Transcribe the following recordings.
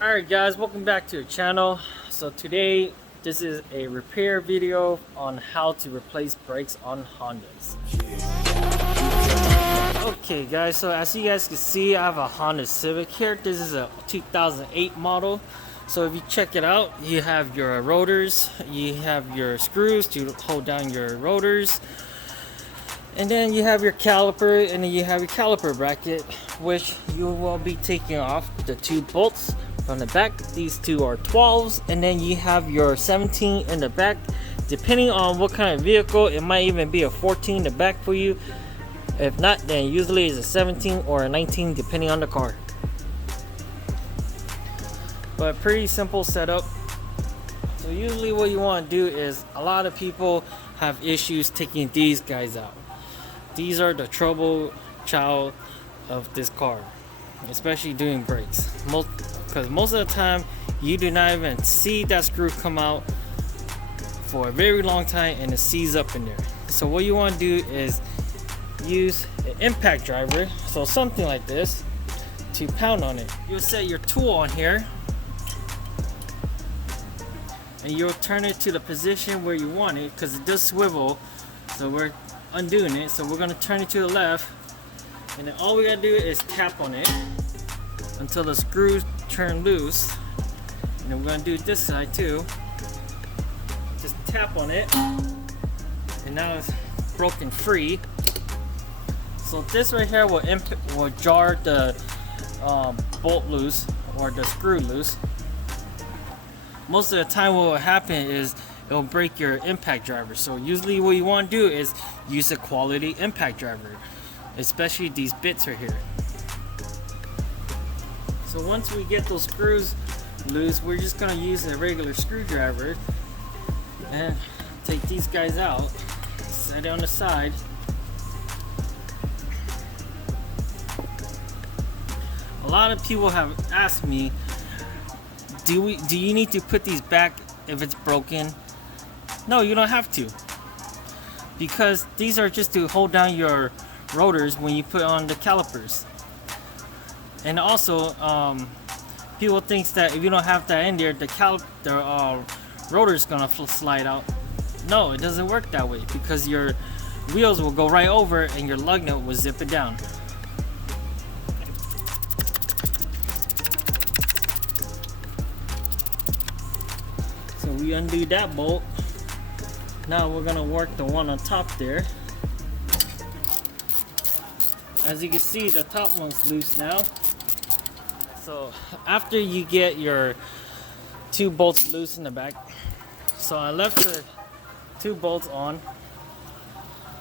Alright guys, welcome back to the channel. So today this is a repair video on how to replace brakes on Hondas. Okay guys, so as you guys can see, I have a Honda Civic here. This is a 2008 model. So if you check it out, you have your rotors, you have your screws to hold down your rotors, and then you have your caliper, and then you have your caliper bracket, which you will be taking off the two bolts from the back. These two are 12s, and then you have your 17 in the back. Depending on what kind of vehicle, it might even be a 14 in the back for you. If not, then usually it's a 17 or a 19 depending on the car. But pretty simple setup. So usually what you want to do is, a lot of people have issues taking these guys out. These are the trouble child of this car, especially doing brakes. Because most of the time you do not even see that screw come out for a very long time, and it sees up in there. So what you want to do is use an impact driver, so something like this, to pound on it. You'll set your tool on here, and you'll turn it to the position where you want it, because it does swivel. So we're undoing it, so we're going to turn it to the left, and then all we gotta do is tap on it until the screws turn loose. And then we're going to do it this side too. Just tap on it, and now it's broken free. So this right here will jar the bolt loose, or the screw loose. Most of the time what will happen is it'll break your impact driver. So usually what you want to do is use a quality impact driver, especially these bits right here. So once we get those screws loose, we're just going to use a regular screwdriver and take these guys out, set it on the side. A lot of people have asked me, do you need to put these back if it's broken? No, you don't have to, because these are just to hold down your rotors when you put on the calipers. And also people think that if you don't have that in there, the rotor is gonna slide out. No, it doesn't work that way, because your wheels will go right over and your lug nut will zip it down. So we undo that bolt. Now we're gonna work the one on top there. As you can see, the top one's loose now. So after you get your two bolts loose in the back, so I left the two bolts on.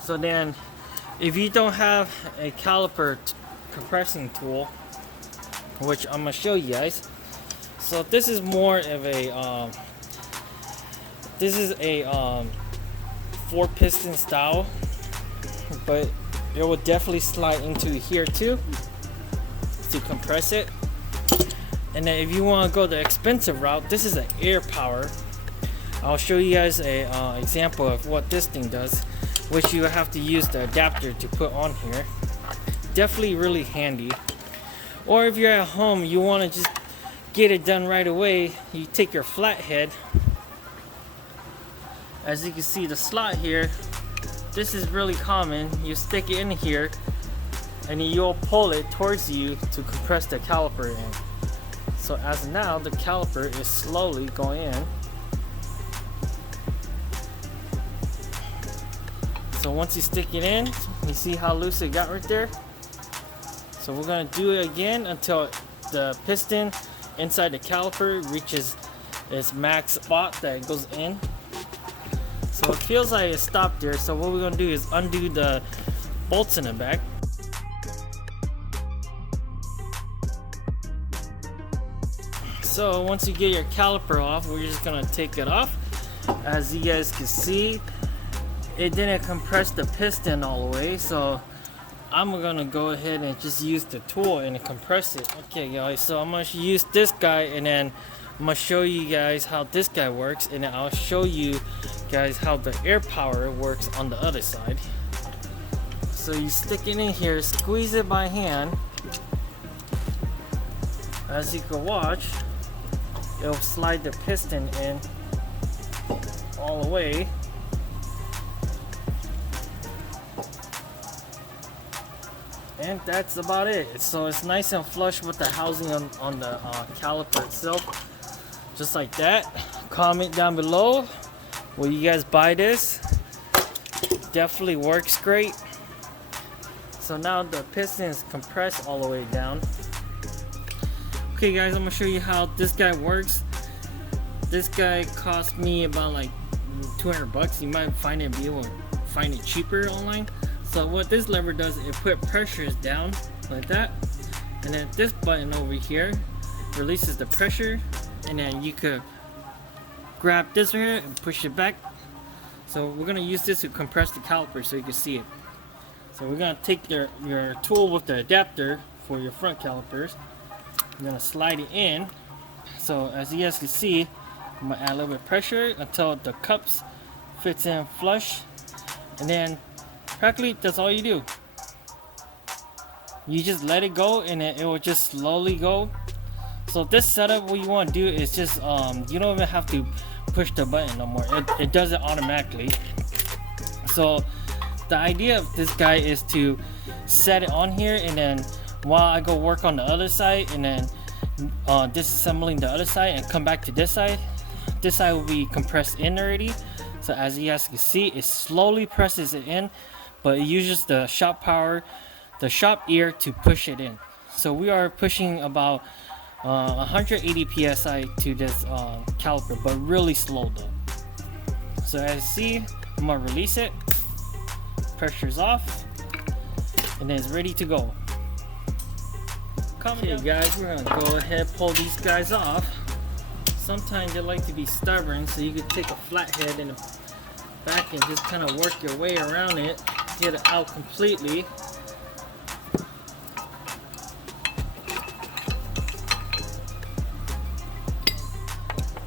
So then if you don't have a caliper compressing tool, which I'm gonna show you guys, so this is more of a this is a 4-piston style, but it will definitely slide into here too to compress it. And then if you want to go the expensive route, this is an air power. I'll show you guys a example of what this thing does, which you have to use the adapter to put on here. Definitely really handy. Or if you're at home, you want to just get it done right away, you take your flathead. As you can see, the slot here, this is really common. You stick it in here, and you'll pull it towards you to compress the caliper in. So as of now, the caliper is slowly going in. So once you stick it in, you see how loose it got right there? So we're gonna do it again until the piston inside the caliper reaches its max spot that it goes in. So it feels like it stopped there. So what we're gonna do is undo the bolts in the back. So once you get your caliper off, we're just gonna take it off. As you guys can see, it didn't compress the piston all the way, so I'm gonna go ahead and just use the tool and compress it. Okay guys, so I'm gonna use this guy, and then I'm gonna show you guys how this guy works, and then I'll show you guys how the air power works on the other side. So you stick it in here, squeeze it by hand. As you can watch, it'll slide the piston in all the way. And that's about it. So it's nice and flush with the housing on the caliper itself. Just like that. Comment down below, will you guys buy this? Definitely works great. So now the piston is compressed all the way down. Okay guys, I'm gonna show you how this guy works. This guy cost me about like 200 bucks. You might be able to find it cheaper online. So what this lever does, it put pressures down like that, and then this button over here releases the pressure, and then you could grab this right here and push it back. So we're gonna use this to compress the caliper so you can see it. So we're gonna take your tool with the adapter for your front calipers. I'm gonna slide it in. So as you guys can see, I'm gonna add a little bit of pressure until the cups fits in flush, and then practically that's all you do. You just let it go and it will just slowly go. So this setup, what you want to do is just you don't even have to push the button no more. It does it automatically. So the idea of this guy is to set it on here, and then while I go work on the other side, and then disassembling the other side and come back to this side will be compressed in already. So as you guys can see, it slowly presses it in, but it uses the shop power, the shop ear to push it in. So we are pushing about 180 psi to this caliper, but really slow though. So as you see, I'm gonna release it, pressure's off, and then it's ready to go. Okay guys, we're gonna go ahead and pull these guys off. Sometimes they like to be stubborn, so you can take a flathead in the back and just kind of work your way around it, get it out completely.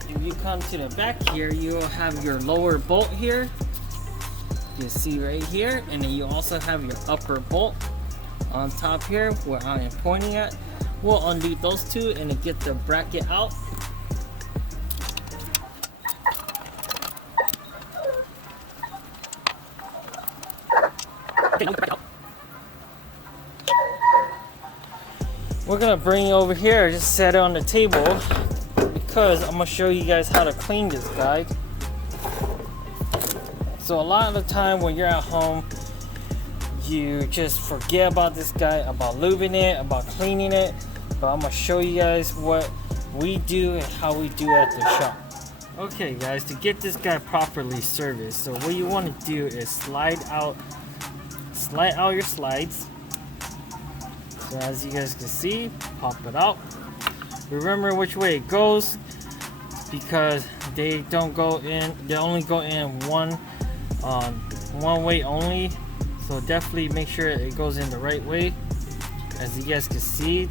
If you come to the back here, you'll have your lower bolt here. You can see right here, and then you also have your upper bolt on top here where I am pointing at. We'll undo those two and then get the bracket out. We're gonna bring it over here, just set it on the table, because I'm gonna show you guys how to clean this guy. So a lot of the time when you're at home, you just forget about this guy, about lubing it, about cleaning it. But I'm gonna show you guys what we do and how we do at the shop. Okay guys, to get this guy properly serviced, so what you want to do is slide out your slides. So as you guys can see, pop it out. Remember which way it goes, because they don't go in, they only go in one way only. So definitely make sure it goes in the right way. As you guys can see,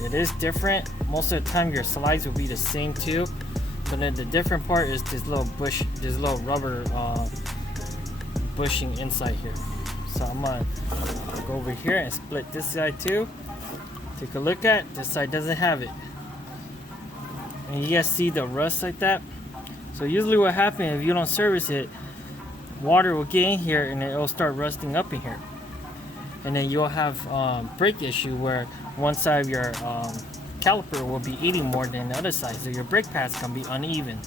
it is different. Most of the time your slides will be the same too, but then the different part is this little bush, this little rubber bushing inside here. So I'm gonna go over here and split this side too. Take a look at this side, doesn't have it, and you guys see the rust like that. So usually what happens if you don't service it, water will get in here and it will start rusting up in here, and then you'll have brake issue where one side of your caliper will be eating more than the other side, so your brake pads can be uneven.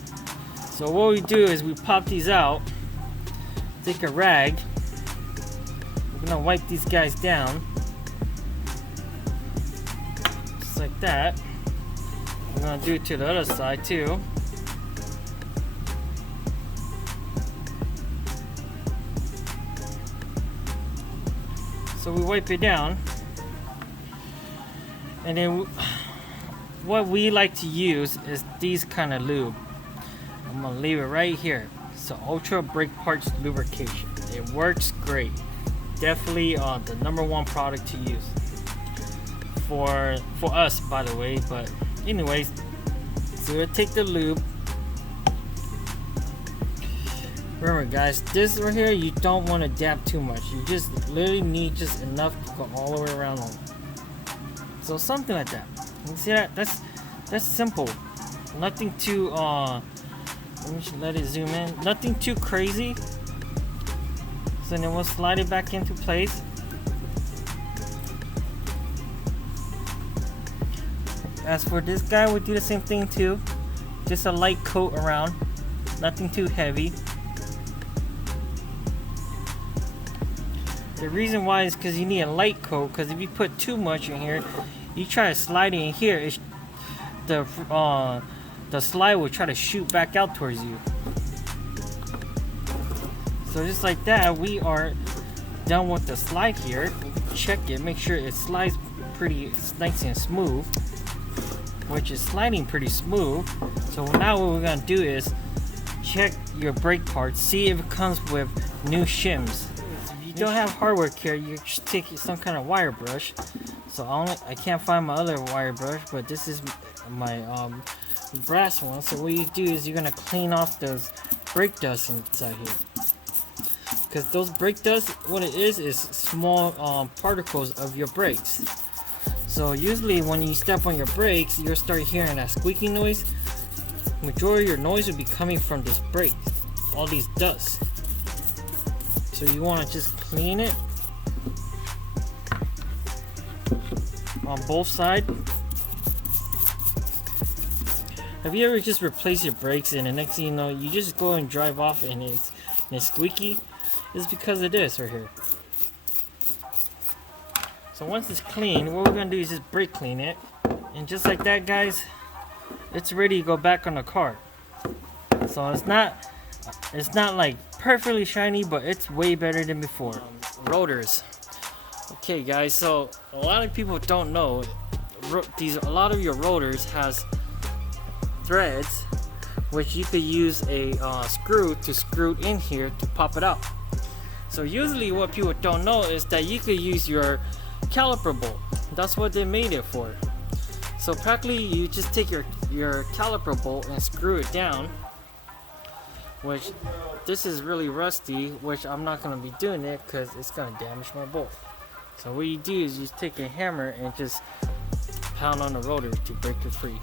So what we do is we pop these out, take a rag, we're gonna wipe these guys down just like that. We're gonna do it to the other side too. So we wipe it down, and then what we like to use is these kind of lube. I'm gonna leave it right here. So Ultra Brake Parts Lubrication. It works great. Definitely the #1 product to use for us, by the way. But anyways, so we'll take the lube. Remember guys, this right here, you don't want to dab too much. You just literally need just enough to go all the way around on. So something like that. You see that? That's simple. Nothing too let me just let it zoom in. Nothing too crazy. So then we'll slide it back into place. As for this guy, we do the same thing too. Just a light coat around. Nothing too heavy. The reason why is because you need a light coat, because if you put too much in here, you try to slide it in here, the slide will try to shoot back out towards you. So just like that, we are done with the slide here. Check it, make sure it slides pretty nice and smooth, which is sliding pretty smooth. So now what we're gonna do is check your brake parts, see if it comes with new shims. If you don't have hardware care, you just take some kind of wire brush. So I can't find my other wire brush, but this is my brass one. So what you do is you're gonna clean off those brake dust inside here, because those brake dust, what it is small particles of your brakes. So usually when you step on your brakes, you'll start hearing that squeaking noise. Majority of your noise will be coming from this brake, all these dust. So you want to just clean it on both sides. Have you ever just replaced your brakes and the next thing you know, you just go and drive off and it's squeaky? It's because of this right here. So once it's clean, what we're gonna do is just brake clean it, and just like that, guys, it's ready to go back on the car. So it's not like perfectly shiny, but it's way better than before. Rotors. Okay, guys. So a lot of people don't know a lot of your rotors has threads, which you could use a screw to screw in here to pop it out. So usually what people don't know is that you could use your caliper bolt. That's what they made it for. So practically you just take your caliper bolt and screw it down, which this is really rusty, which I'm not going to be doing it because it's going to damage my bolt. So what you do is you just take a hammer and just pound on the rotor to break it free.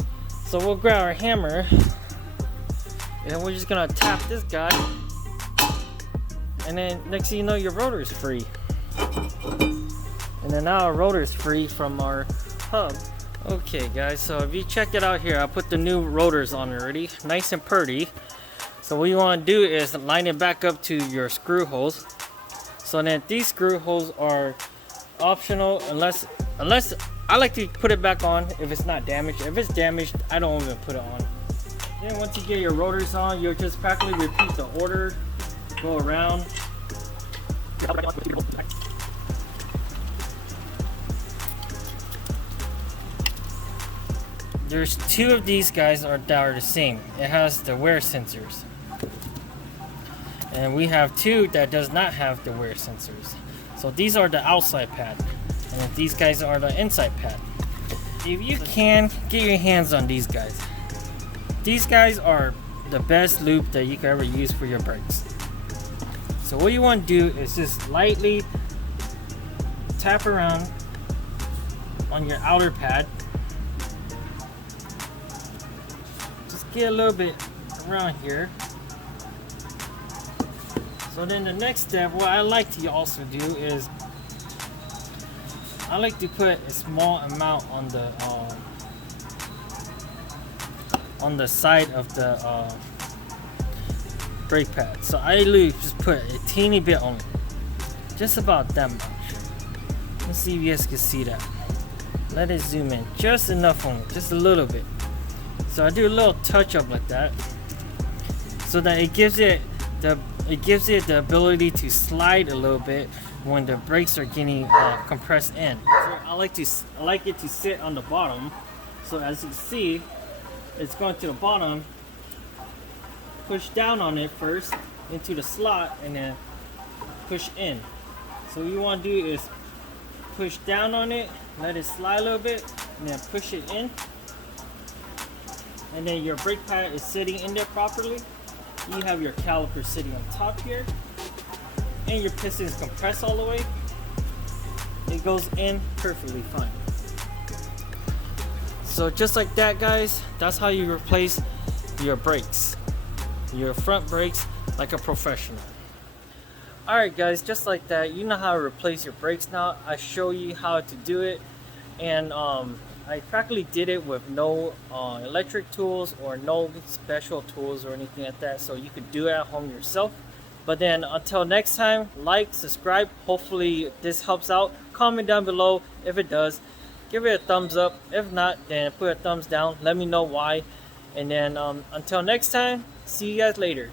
So we'll grab our hammer and we're just going to tap this guy, and then next thing you know, your rotor is free. And then now our rotor is free from our hub. Okay guys, so if you check it out here, I put the new rotors on already, nice and pretty. So what you want to do is line it back up to your screw holes. So then these screw holes are optional unless I like to put it back on if it's not damaged. If it's damaged, I don't even put it on. Then once you get your rotors on, you'll just practically repeat the order, go around. There's two of these guys that are the same. It has the wear sensors. And we have two that does not have the wear sensors. So these are the outside pad, and these guys are the inside pad. If you can, get your hands on these guys. These guys are the best lube that you can ever use for your brakes. So what you want to do is just lightly tap around on your outer pad. Just get a little bit around here. So then the next step, what I like to also do is I like to put a small amount on the side of the brake pad. So I literally just put a teeny bit on it, just about that much. Let's see if you guys can see that. Let it zoom in just enough on it, just a little bit. So I do a little touch up like that, so that it gives it the ability to slide a little bit when the brakes are getting compressed in. So I like it to sit on the bottom. So as you can see, it's going to the bottom. Push down on it first into the slot, and then push in. So what you want to do is push down on it, let it slide a little bit, and then push it in. And then your brake pad is sitting in there properly. You have your caliper sitting on top here, and your piston is compressed all the way. It goes in perfectly fine. So just like that, guys, that's how you replace your brakes, your front brakes, like a professional. Alright guys, just like that, you know how to replace your brakes now. I show you how to do it, and I practically did it with no electric tools or no special tools or anything like that, so you could do it at home yourself. But then until next time, like, subscribe. Hopefully this helps out. Comment down below if it does. Give it a thumbs up. If not, then put a thumbs down. Let me know why. And then until next time, see you guys later.